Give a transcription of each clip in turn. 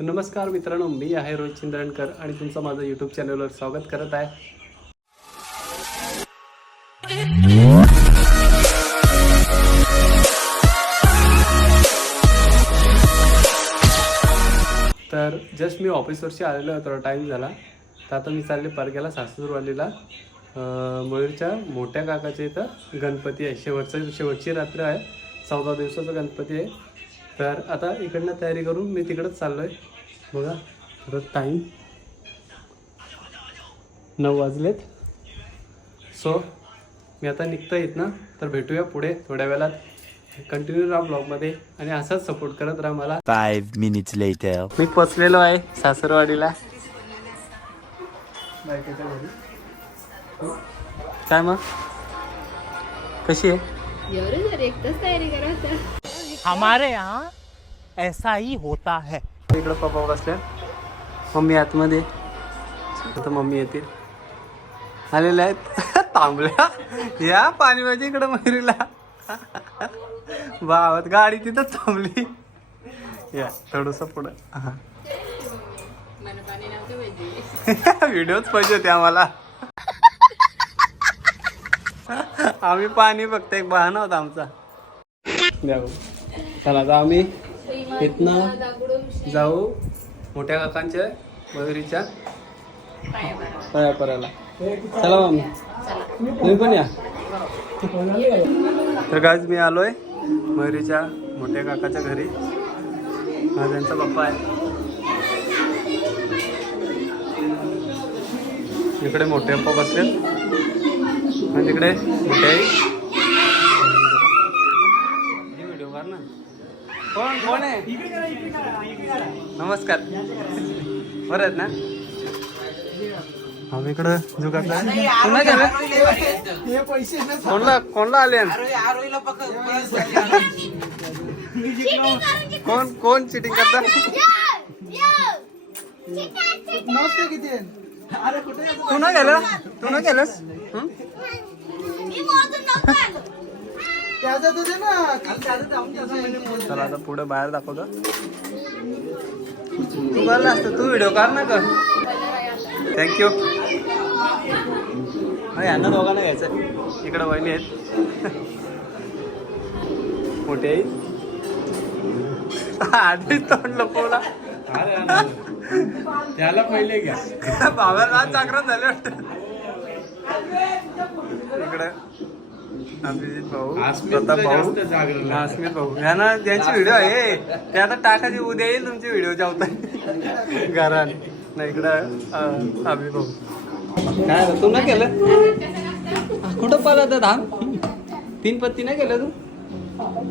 नमस्कार मित्रांनो मी आहे रोहित चिंद्रणकर आणि तुमचं माझं यूट्यूब चॅनलवर स्वागत करत आहे. तर जस्ट मी ऑफिसवरशी आलेलो आहे थोडा टाईम झाला. तर आता मी चालले परग्याला सासूरवालीला मयूरच्या मोठ्या काकाच्या इथं गणपती आहे. शेवटचं शेवटची रात्र आहे. चौदा दिवसाचा गणपती आहे. तर आता इकडनं तयारी करून मी तिकडंच चाललो आहे बघा तर टाईम नऊ वाजलेत. सो मी आता निघतो येत ना तर भेटूया पुढे थोड्या वेळात. कंटिन्यू राहा ब्लॉगमध्ये आणि असाच सपोर्ट करत राहा मला. Five minutes later. मी पोचलेलो आहे सासरवाडीला. बायकोच्या घरी हो. काय मग? कशी आहे? हमारे यहाँ ऐसा ही होता है। इकडं पप्पा बसल्या मम्मी आतमध्ये. आता मम्मी येतील. आलेल्या आहेत. थांबल्या. या पाणी म्हणजे इकडं मयुरीला. वावत गाडी तिथं थांबली. या थोडस पुढं. हा. पाहिजे व्हिडिओच पाहिजे होते आम्हाला. आम्ही पाणी फक्त एक बहाणा होता आमचा. द्या चला आता आम्ही इथनं जाऊ मोठ्या काकांच्या मयुरीच्या. पाया परायला चला मम्मी तुम्ही पण या. तर गाज मी आलोय मयुरीच्या मोठ्या काकाच्या घरी. हा त्यांचा पप्पा आहे. इकडे मोठे पप्पा बसले आणि तिकडे मोठे कोण कोण आहे नमस्कार. बरं आहेत ना? आम्ही इकडं जुगाड कोणला गेलं कोणला कोणला आले? कोण कोण चिटिंग करता? तू ना गेलं? तू ना गेलंस? हं? चला आता पुढे बाहेर दाखवतो. तू करला असतं तू व्हिडिओ काढ ना कर. थँक्यू यांना दोघांना घ्यायचं. इकडं वहिनी आहेत. मोठे आधी तोंड लपवला. त्याला पहिले घ्या. बाबाला आज जागृत झाले वाटतं. इकडे. अभिजित भाऊ अस्मित प्रताप भाऊ अस्मित भाऊ. यांना त्यांची व्हिडिओ आहे ते आता टाकायची उद्या येईल तुमची व्हिडिओ जेवता घरात. नाही इकडं अभि भाऊ. काय तू ना केलं? कुठं पाला तर धाम? तीन पत्ती नाही केलं तू?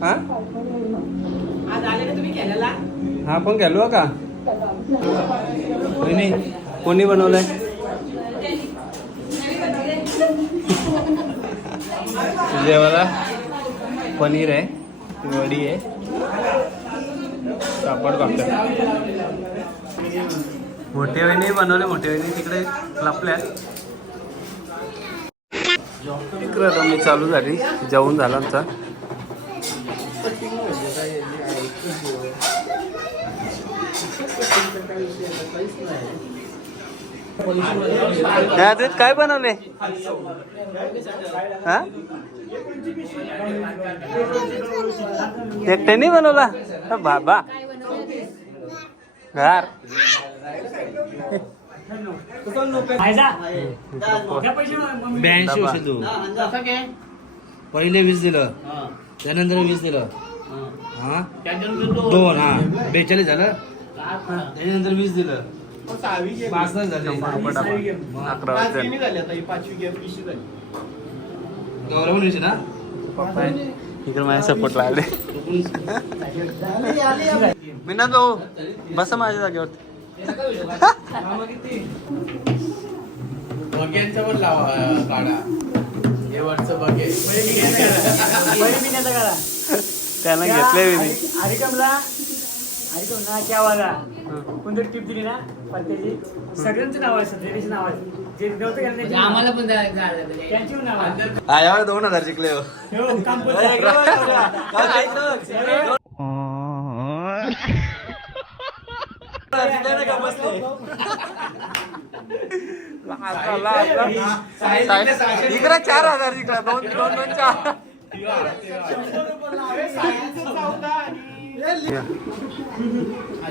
हा? हा पण गेलो का? कोणी कोणी बनवलंय? जेवायला पनीर आहे वडी आहे. पापड पापड मोठे वहिनी बनवले मोठे वहिनी तिकडे लपल्या इकडे आता मी चालू झाली. जेवण झालं आमचा. काय बनवले? हा? एकट्याने बनवला? बाबा. घर. ब्याऐंशी वर्ष तू. पहिले वीस दिलं. त्यानंतर वीस दिलं. हा? दोन हा. बेचाळीस झालं. त्याच्यानंतर वीस दिलं. पाच झाले. अकरा वाजता गौरव निशी ना पप्पा आहे. इकडे माझ्या सपोर्ट लागले मिनात भाऊ बसा माझ्या जागेवरती बघ्यांचं पण लावा काढा. हे वरचं बघे. त्याला घेतलंय मी. हरिकमला हरिकम ना त्यावाला कोणतरी टिप दिली ना? सगळ्यांचं नाव आहे सगळ्यांचे नाव आहे. जे नव्हतं का त्यांची आम्हाला पण नाव आहे आयावर दोन हजार शिकले हो. हो, काम पण इकडे चार हजार इकडे दोन दोन दोन चार.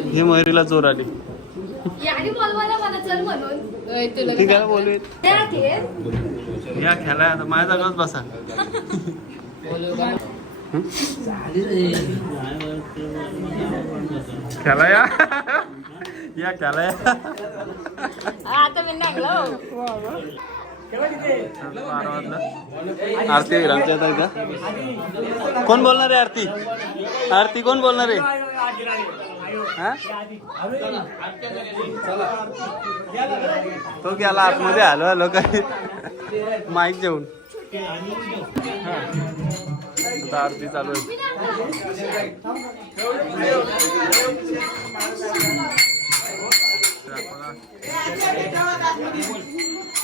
हे मयुरीला जोर आली. याने बोलवायला मला चल म्हणून. ती काय बोलू त्या ते या खेळाय आता माझ्या जागाच बसा. खेळा या या खेळा या आता मी आरती आमच्या आता का कोण बोलणार आहे आरती? आरती कोण बोलणार आहे. हा? तो गेला आतमध्ये आलो आलो काय माईक जेवून आता आरती चालू आहे.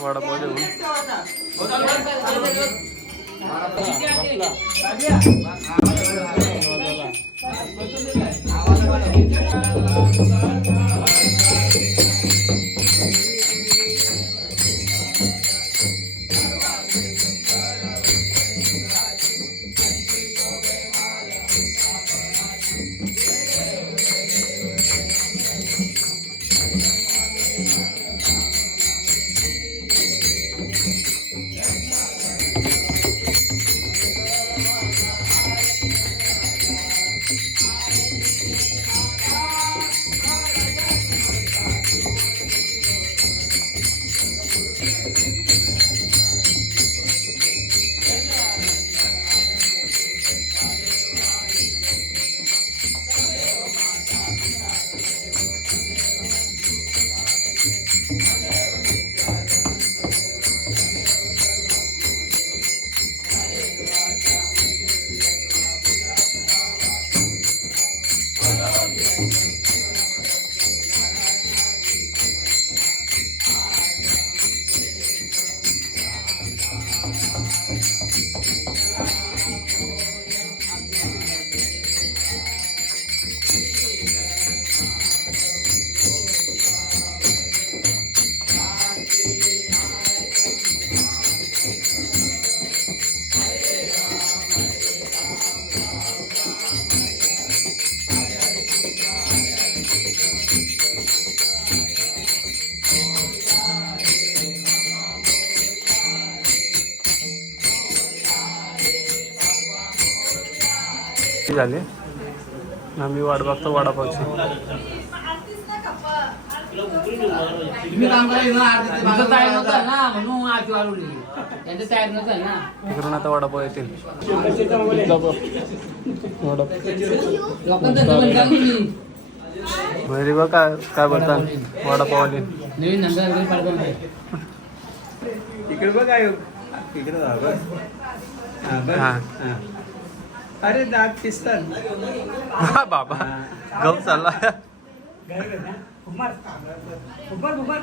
वडापाव जेवून Yeah. किती झाले. आम्ही वाट बघतो वडापावची. तिकडून आता वडापाव येतील. घरी बघ काय काय बोलतात वडापाव आले. इकडे बघ. हा. अरे दात पिसतात हा बाबा गप चालला घरी ना. उमर, उमर.